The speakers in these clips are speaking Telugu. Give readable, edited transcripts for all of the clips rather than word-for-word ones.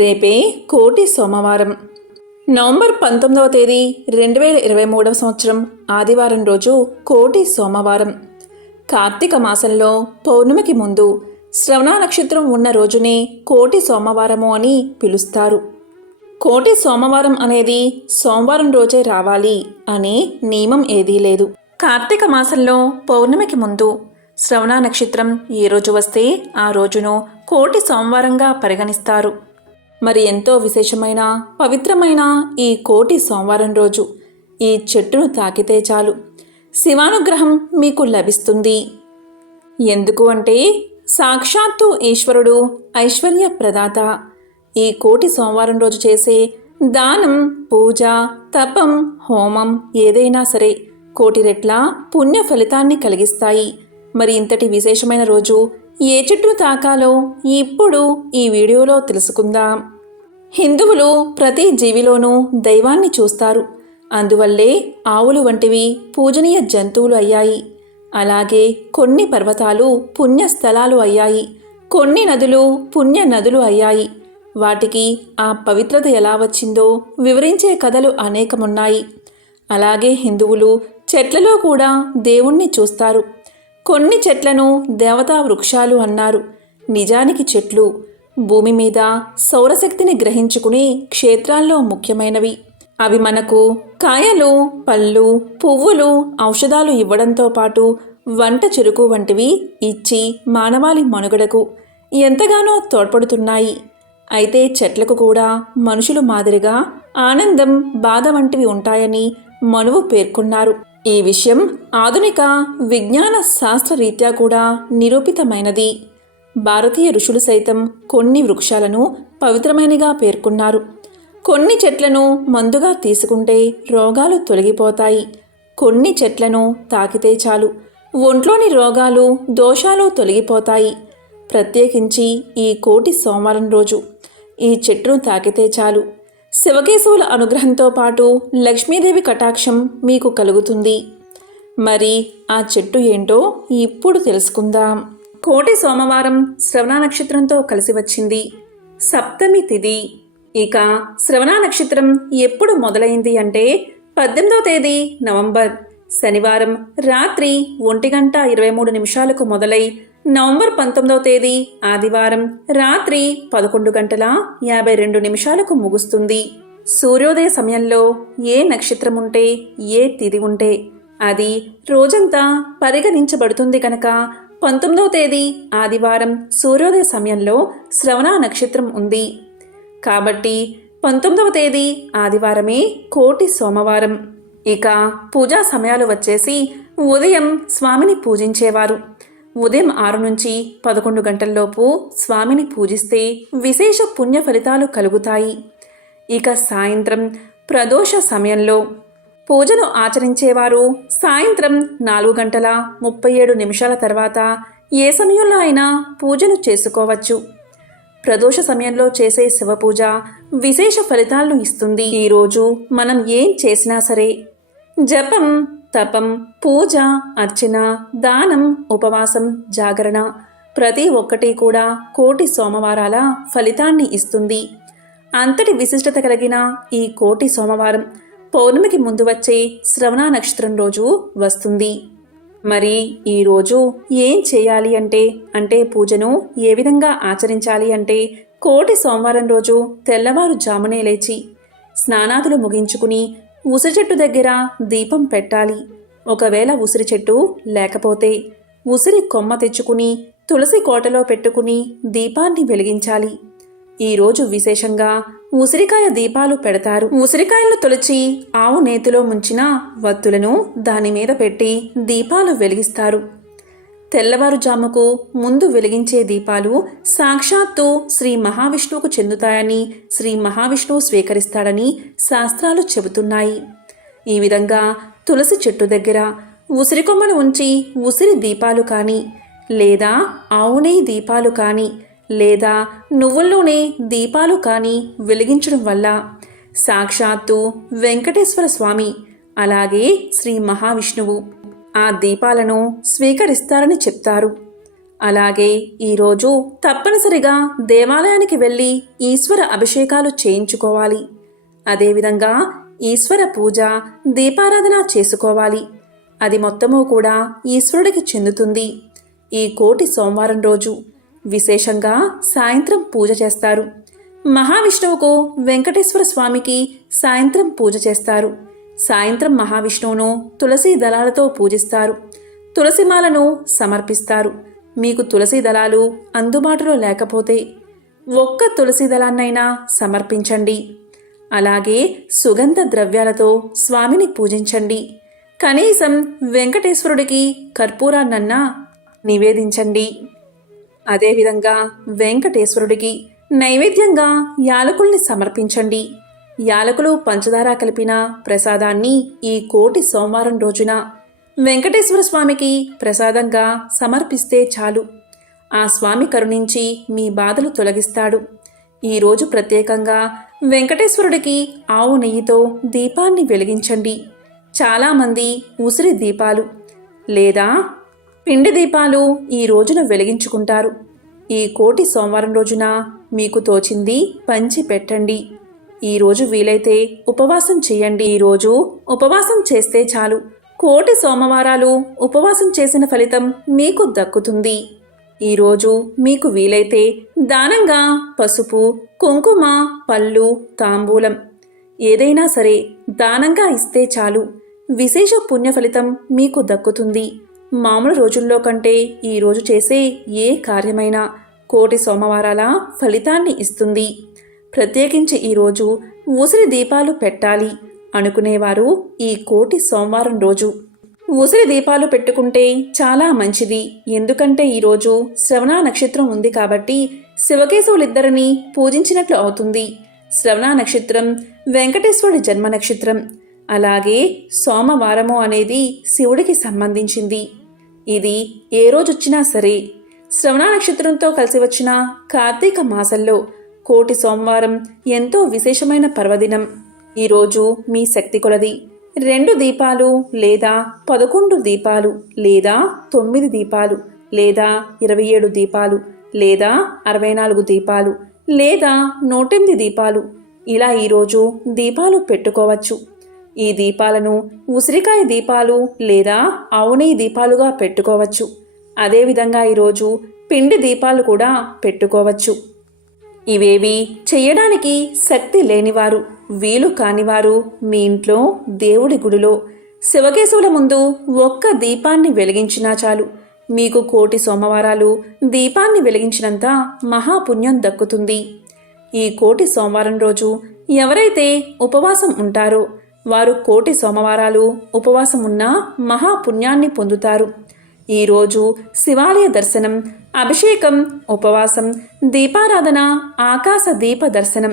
రేపే కోటి సోమవారం నవంబర్ 19వ తేదీ 2023 సంవత్సరం ఆదివారం రోజు కోటి సోమవారం. కార్తీక మాసంలో పౌర్ణమికి ముందు శ్రవణ నక్షత్రం ఉన్న రోజునే కోటి సోమవారము అని పిలుస్తారు. కోటి సోమవారం అనేది సోమవారం రోజే రావాలి అనే నియమం ఏదీ లేదు. కార్తీక మాసంలో పౌర్ణమికి ముందు శ్రవణ నక్షత్రం ఏ రోజు వస్తే ఆ రోజును కోటి సోమవారంగా పరిగణిస్తారు. మరి ఎంతో విశేషమైన పవిత్రమైన ఈ కోటి సోమవారం రోజు ఈ చెట్టును తాకితే చాలు శివానుగ్రహం మీకు లభిస్తుంది. ఎందుకు అంటే సాక్షాత్తు ఈశ్వరుడు ఐశ్వర్య ప్రదాత. ఈ కోటి సోమవారం రోజు చేసే దానం, పూజ, తపం, హోమం ఏదైనా సరే కోటి రెట్ల పుణ్య ఫలితాన్ని కలిగిస్తాయి. మరి ఇంతటి విశేషమైన రోజు ఏ చెట్టును తాకాలో ఇప్పుడు ఈ వీడియోలో తెలుసుకుందాం. హిందువులు ప్రతి జీవిలోనూ దైవాన్ని చూస్తారు. అందువల్లే ఆవులు వంటివి పూజనీయ జంతువులు అయ్యాయి. అలాగే కొన్ని పర్వతాలు పుణ్యస్థలాలు అయ్యాయి. కొన్ని నదులు పుణ్య నదులు అయ్యాయి. వాటికి ఆ పవిత్రత ఎలా వచ్చిందో వివరించే కథలు అనేకమున్నాయి. అలాగే హిందువులు చెట్లలో కూడా దేవుణ్ణి చూస్తారు. కొన్ని చెట్లను దేవతా వృక్షాలు అన్నారు. నిజానికి చెట్లు భూమి మీద సౌరశక్తిని గ్రహించుకునే క్షేత్రాల్లో ముఖ్యమైనవి. అవి మనకు కాయలు, పళ్ళు, పువ్వులు, ఔషధాలు ఇవ్వడంతో పాటు వంట చెరుకు వంటివి ఇచ్చి మానవాళి మనుగడకు ఎంతగానో తోడ్పడుతున్నాయి. అయితే చెట్లకు కూడా మనుషులు మాదిరిగా ఆనందం, బాధ వంటివి ఉంటాయని మనువు పేర్కొన్నారు. ఈ విషయం ఆధునిక విజ్ఞాన శాస్త్రరీత్యా కూడా నిరూపితమైనది. భారతీయ ఋషులు సైతం కొన్ని వృక్షాలను పవిత్రమైనగా పేర్కొన్నారు. కొన్ని చెట్లను మందుగా తీసుకుంటే రోగాలు తొలగిపోతాయి. కొన్ని చెట్లను తాకితే చాలు ఒంట్లోని రోగాలు, దోషాలు తొలగిపోతాయి. ప్రత్యేకించి ఈ కోటి సోమవారం రోజు ఈ చెట్టును తాకితే చాలు శివకేశవుల అనుగ్రహంతో పాటు లక్ష్మీదేవి కటాక్షం మీకు కలుగుతుంది. మరి ఆ చెట్టు ఏంటో ఇప్పుడు తెలుసుకుందాం. కోటి సోమవారం శ్రవణ నక్షత్రంతో కలిసి వచ్చింది. సప్తమి తిథి. ఇక శ్రవణ నక్షత్రం ఎప్పుడు మొదలైంది అంటే 18వ తేదీ నవంబర్ శనివారం రాత్రి 1:23 మొదలై నవంబర్ 19వ తేదీ ఆదివారం రాత్రి 11:52 ముగుస్తుంది. సూర్యోదయ సమయంలో ఏ నక్షత్రం ఉంటే, ఏ తిథి ఉంటే అది రోజంతా పరిగణించబడుతుంది కనుక 19వ తేదీ ఆదివారం సూర్యోదయ సమయంలో శ్రవణ నక్షత్రం ఉంది. కాబట్టి 19వ తేదీ ఆదివారమే కోటి సోమవారం. ఇక పూజా సమయాలు వచ్చేసి ఉదయం స్వామిని పూజించేవారు ఉదయం 6 నుంచి 11 గంటల్లోపు స్వామిని పూజిస్తే విశేష పుణ్య ఫలితాలు కలుగుతాయి. ఇక సాయంత్రం ప్రదోష సమయంలో పూజను ఆచరించేవారు సాయంత్రం 4:37 తర్వాత ఏ సమయంలో అయినా పూజను చేసుకోవచ్చు. ప్రదోష సమయంలో చేసే శివపూజ విశేష ఫలితాలను ఇస్తుంది. ఈరోజు మనం ఏం చేసినా సరే జపం, తపం, పూజ, అర్చన, దానం, ఉపవాసం, జాగరణ ప్రతి ఒక్కటి కూడా కోటి సోమవారాల ఫలితాన్ని ఇస్తుంది. అంతటి విశిష్టత కలిగిన ఈ కోటి సోమవారం పౌర్ణమికి ముందు వచ్చే శ్రవణ నక్షత్రం రోజు వస్తుంది. మరి ఈరోజు ఏం చేయాలి అంటే పూజను ఏ విధంగా ఆచరించాలి అంటే కోటి సోమవారం రోజు తెల్లవారుజామునే లేచి స్నానాదులు ముగించుకుని ఉసిరి చెట్టు దగ్గర దీపం పెట్టాలి. ఒకవేళ ఉసిరి చెట్టు లేకపోతే ఉసిరి కొమ్మ తెచ్చుకుని తులసి కోటలో పెట్టుకుని దీపాన్ని వెలిగించాలి. ఈరోజు విశేషంగా ఉసిరికాయ దీపాలు పెడతారు. ఉసిరికాయలను తొలిచి ఆవు నేతిలో ముంచిన వత్తులను దాని మీద పెట్టి దీపాలు వెలిగిస్తారు. తెల్లవారుజాముకు ముందు వెలిగించే దీపాలు సాక్షాత్తు శ్రీ మహావిష్ణువుకు చెందుతాయని, శ్రీ మహావిష్ణువు స్వీకరిస్తాడని శాస్త్రాలు చెబుతున్నాయి. ఈ విధంగా తులసి చెట్టు దగ్గర ఉసిరి కొమ్మను ఉంచి ఉసిరి దీపాలు కానీ, లేదా ఆవు నెయ్యి దీపాలు కానీ, లేదా నువ్వుల నూనె దీపాలు కానీ వెలిగించడం వల్ల సాక్షాత్తు వెంకటేశ్వర స్వామి అలాగే శ్రీ మహావిష్ణువు ఆ దీపాలను స్వీకరిస్తారని చెప్తారు. అలాగే ఈరోజు తప్పనిసరిగా దేవాలయానికి వెళ్ళి ఈశ్వర అభిషేకాలు చేయించుకోవాలి. అదేవిధంగా ఈశ్వర పూజ, దీపారాధన చేసుకోవాలి. అది మొత్తము కూడా ఈశ్వరుడికి చెందుతుంది. ఈ కోటి సోమవారం రోజు విశేషంగా సాయంత్రం పూజ చేస్తారు. మహావిష్ణువుకు వెంకటేశ్వర స్వామికి సాయంత్రం పూజ చేస్తారు. సాయంత్రం మహావిష్ణువును తులసి దళాలతో పూజిస్తారు. తులసిమాలను సమర్పిస్తారు. మీకు తులసి దళాలు అందుబాటులో లేకపోతే ఒక్క తులసి దళాన్నైనా సమర్పించండి. అలాగే సుగంధ ద్రవ్యాలతో స్వామిని పూజించండి. కనీసం వెంకటేశ్వరుడికి కర్పూరాన్నన్నా నివేదించండి. అదేవిధంగా వెంకటేశ్వరుడికి నైవేద్యంగా యాలకుల్ని సమర్పించండి. యాలకులు పంచదార కలిపిన ప్రసాదాన్ని ఈ కోటి సోమవారం రోజున వెంకటేశ్వర స్వామికి ప్రసాదంగా సమర్పిస్తే చాలు. ఆ స్వామి కరుణించి మీ బాధలు తొలగిస్తాడు. ఈరోజు ప్రత్యేకంగా వెంకటేశ్వరుడికి ఆవు నెయ్యితో దీపాన్ని వెలిగించండి. చాలామంది ఉసిరి దీపాలు లేదా పిండి దీపాలు ఈ రోజున వెలిగించుకుంటారు. ఈ కోటి సోమవారం రోజున మీకు తోచింది పంచి పెట్టండి. ఈరోజు వీలైతే ఉపవాసం చేయండి. ఈరోజు ఉపవాసం చేస్తే చాలు, కోటి సోమవారాలు ఉపవాసం చేసిన ఫలితం మీకు దక్కుతుంది. ఈరోజు మీకు వీలైతే దానంగా పసుపు, కుంకుమ, పళ్ళు, తాంబూలం ఏదైనా సరే దానంగా ఇస్తే చాలు, విశేష పుణ్య ఫలితం మీకు దక్కుతుంది. మామూలు రోజుల్లో కంటే ఈరోజు చేసే ఏ కార్యమైనా కోటి సోమవారాల ఫలితాన్ని ఇస్తుంది. ప్రత్యేకించి ఈరోజు ఉసిరి దీపాలు పెట్టాలి అనుకునేవారు ఈ కోటి సోమవారం రోజు ఉసిరి దీపాలు పెట్టుకుంటే చాలా మంచిది. ఎందుకంటే ఈరోజు శ్రవణ నక్షత్రం ఉంది కాబట్టి శివకేశవులిద్దరినీ పూజించినట్లు అవుతుంది. శ్రవణ నక్షత్రం వెంకటేశ్వరుడి జన్మ నక్షత్రం. అలాగే సోమవారము అనేది శివుడికి సంబంధించింది. ఇది ఏ రోజొచ్చినా సరే శ్రవణ నక్షత్రంతో కలిసి వచ్చిన కార్తీక మాసంలో కోటి సోమవారం ఎంతో విశేషమైన పర్వదినం. ఈరోజు మీ శక్తి కొలది 2 దీపాలు లేదా 11 దీపాలు లేదా 9 దీపాలు లేదా 27 దీపాలు లేదా 64 దీపాలు లేదా 108 దీపాలు ఇలా ఈరోజు దీపాలు పెట్టుకోవచ్చు. ఈ దీపాలను ఉసిరికాయ దీపాలు లేదా ఆవు నెయ్యి దీపాలుగా పెట్టుకోవచ్చు. అదేవిధంగా ఈరోజు పిండి దీపాలు కూడా పెట్టుకోవచ్చు. ఇవేవి చేయడానికి శక్తి లేనివారు, వీలు కానివారు మీ ఇంట్లో దేవుడి గుడిలో శివకేశవుల ముందు ఒక్క దీపాన్ని వెలిగించినా చాలు, మీకు కోటి సోమవారాలు దీపాన్ని వెలిగించినంత మహాపుణ్యం దక్కుతుంది. ఈ కోటి సోమవారం రోజు ఎవరైతే ఉపవాసం ఉంటారో వారు కోటి సోమవారాలు ఉపవాసం ఉన్న మహాపుణ్యాన్ని పొందుతారు. ఈరోజు శివాలయ దర్శనం, అభిషేకం, ఉపవాసం, దీపారాధన, ఆకాశ దీప దర్శనం,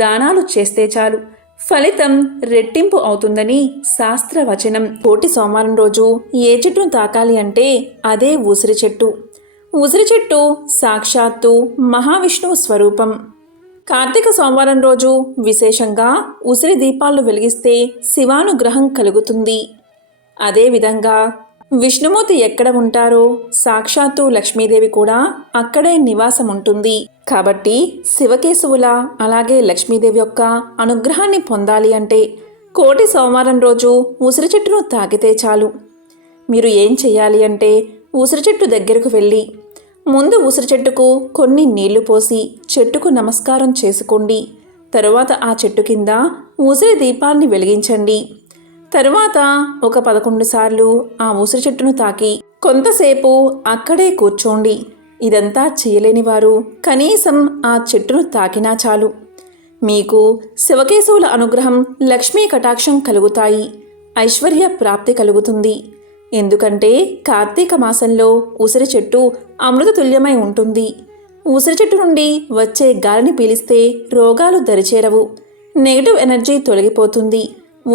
దానాలు చేస్తే చాలు, ఫలితం రెట్టింపు అవుతుందని శాస్త్రవచనం. కోటి సోమవారం రోజు ఏ చెట్టును తాకాలి అంటే అదే ఉసిరి చెట్టు. ఉసిరి చెట్టు సాక్షాత్తు మహావిష్ణువు స్వరూపం. కార్తీక సోమవారం రోజు విశేషంగా ఉసిరి దీపాలు వెలిగిస్తే శివానుగ్రహం కలుగుతుంది. అదేవిధంగా విష్ణుమూర్తి ఎక్కడ ఉంటారో సాక్షాత్తు లక్ష్మీదేవి కూడా అక్కడే నివాసం ఉంటుంది. కాబట్టి శివకేశవుల అలాగే లక్ష్మీదేవి యొక్క అనుగ్రహాన్ని పొందాలి అంటే కోటి సోమవారం రోజు ఉసిరి చెట్టును తాకితే చాలు. మీరు ఏం చేయాలి అంటే ఉసిరి చెట్టు దగ్గరకు వెళ్ళి ముందు ఉసిరి చెట్టుకు కొన్ని నీళ్లు పోసి చెట్టుకు నమస్కారం చేసుకోండి. తరువాత ఆ చెట్టు కింద ఉసిరి దీపాన్ని వెలిగించండి. తరువాత ఒక 11 సార్లు ఆ ఉసిరి చెట్టును తాకి కొంతసేపు అక్కడే కూర్చోండి. ఇదంతా చేయలేని వారు కనీసం ఆ చెట్టును తాకినా చాలు, మీకు శివకేశవుల అనుగ్రహం, లక్ష్మీ కటాక్షం కలుగుతాయి, ఐశ్వర్య ప్రాప్తి కలుగుతుంది. ఎందుకంటే కార్తీక మాసంలో ఉసిరి చెట్టు అమృతతుల్యమై ఉంటుంది. ఉసిరి చెట్టు నుండి వచ్చే గాలిని పీలిస్తే రోగాలు దరిచేరవు, నెగటివ్ ఎనర్జీ తొలగిపోతుంది,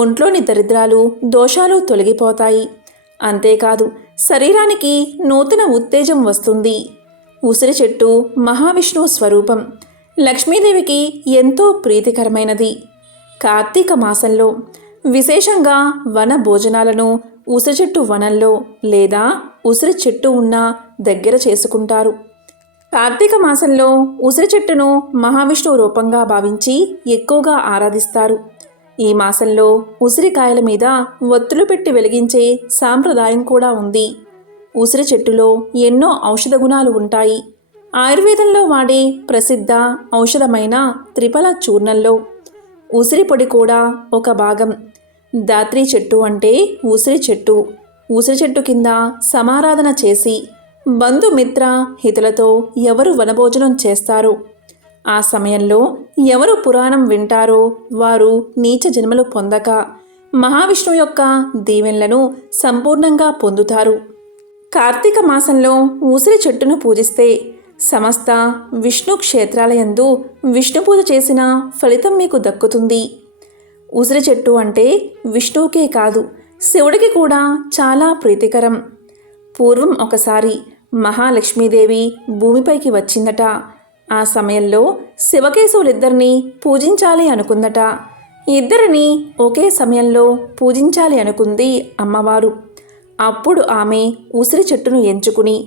ఒంట్లోని దరిద్రాలు, దోషాలు తొలగిపోతాయి. అంతేకాదు శరీరానికి నూతన ఉత్తేజం వస్తుంది. ఉసిరి చెట్టు మహావిష్ణువు స్వరూపం, లక్ష్మీదేవికి ఎంతో ప్రీతికరమైనది. కార్తీక మాసంలో విశేషంగా వన భోజనాలను ఉసిరి చెట్టు వనంలో లేదా ఉసిరి చెట్టు ఉన్న దగ్గర చేసుకుంటారు. కార్తీక మాసంలో ఉసిరి చెట్టును మహావిష్ణువు రూపంగా భావించి ఎక్కువగా ఆరాధిస్తారు. ఈ మాసంలో ఉసిరికాయల మీద ఒత్తులు పెట్టి వెలిగించే సాంప్రదాయం కూడా ఉంది. ఉసిరి చెట్టులో ఎన్నో ఔషధ గుణాలు ఉంటాయి. ఆయుర్వేదంలో వాడే ప్రసిద్ధ ఔషధమైన త్రిఫల చూర్ణంలో ఉసిరి పొడి కూడా ఒక భాగం. దాత్రి చెట్టు అంటే ఉసిరి చెట్టు. ఉసిరి చెట్టు కింద సమారాధన చేసి బంధుమిత్ర హితులతో ఎవరు వనభోజనం చేస్తారో ఆ సమయంలో ఎవరు పురాణం వింటారో వారు నీచ జన్మలు పొందక మహావిష్ణువు యొక్క దీవెనలను సంపూర్ణంగా పొందుతారు. కార్తీక మాసంలో ఉసిరి చెట్టును పూజిస్తే సమస్త విష్ణు క్షేత్రాలయందు విష్ణు పూజ చేసిన ఫలితం మీకు దక్కుతుంది. ఉసిరి చెట్టు అంటే విష్ణువుకే కాదు శివుడికి కూడా చాలా ప్రీతికరం. పూర్వం ఒకసారి మహాలక్ష్మీదేవి భూమిపైకి వచ్చిందట. ఆ సమయంలో శివకేశవులిద్దరినీ పూజించాలి అనుకుందట. ఇద్దరిని ఒకే సమయంలో పూజించాలి అనుకుంది అమ్మవారు. అప్పుడు ఆమె ఉసిరి చెట్టును ఎంచుకుని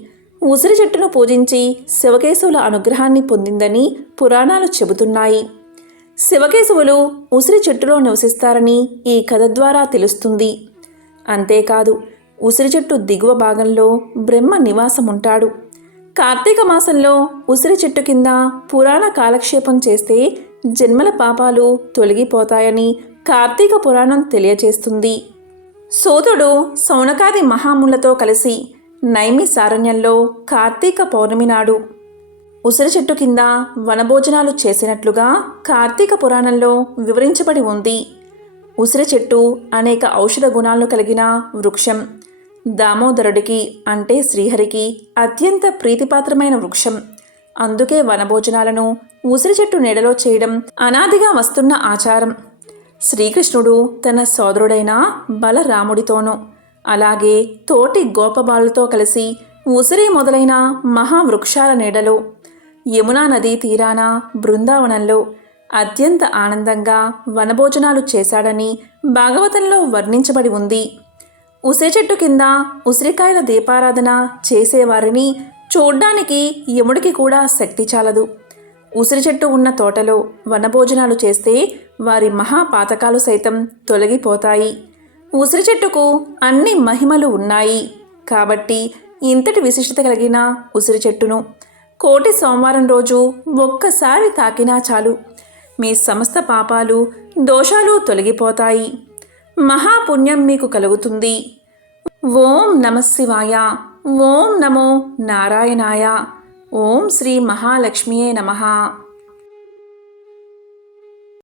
ఉసిరి చెట్టును పూజించి శివకేశవుల అనుగ్రహాన్ని పొందిందని పురాణాలు చెబుతున్నాయి. శివకేశవులు ఉసిరి చెట్టులో నివసిస్తారని ఈ కథ ద్వారా తెలుస్తుంది. అంతేకాదు ఉసిరి చెట్టు దిగువ భాగంలో బ్రహ్మ నివాసముంటాడు. కార్తీక మాసంలో ఉసిరి చెట్టు కింద పురాణ కాలక్షేపం చేస్తే జన్మల పాపాలు తొలగిపోతాయని కార్తీక పురాణం తెలియజేస్తుంది. సూతుడు సౌనకాది మహాములతో కలిసి నైమిసారణ్యంలో కార్తీక పౌర్ణమి నాడు ఉసిరి చెట్టు కింద వనభోజనాలు చేసినట్లుగా కార్తీక పురాణంలో వివరించబడి ఉంది. ఉసిరి చెట్టు అనేక ఔషధ గుణాలను కలిగిన వృక్షం. దామోదరుడికి అంటే శ్రీహరికి అత్యంత ప్రీతిపాత్రమైన వృక్షం. అందుకే వనభోజనాలను ఉసిరి చెట్టు నీడలో చేయడం అనాదిగా వస్తున్న ఆచారం. శ్రీకృష్ణుడు తన సోదరుడైన బలరాముడితోనూ అలాగే తోటి గోపబాలుతో కలిసి ఉసిరి మొదలైన మహావృక్షాల నీడలో యమునా నదీ తీరాన బృందావనంలో అత్యంత ఆనందంగా వనభోజనాలు చేశాడని భాగవతంలో వర్ణించబడి ఉంది. ఉసిరి చెట్టు కింద ఉసిరికాయల దీపారాధన చేసేవారిని చూడ్డానికి యముడికి కూడా శక్తి చాలదు. ఉసిరి చెట్టు ఉన్న తోటలో వనభోజనాలు చేస్తే వారి మహాపాతకాలు సైతం తొలగిపోతాయి. ఉసిరి చెట్టుకు అన్ని మహిమలు ఉన్నాయి కాబట్టి ఇంతటి విశిష్టత కలిగిన ఉసిరి చెట్టును కోటి సోమవారం రోజు ఒక్కసారి తాకినా చాలు మీ సమస్త పాపాలు దోషాలు తొలగిపోతాయి. మహాపుణ్యం మీకు కలుగుతుంది. ఓం నమః శివాయ. ఓం నమో నారాయణాయ. ఓం శ్రీ మహాలక్ష్మియే నమః.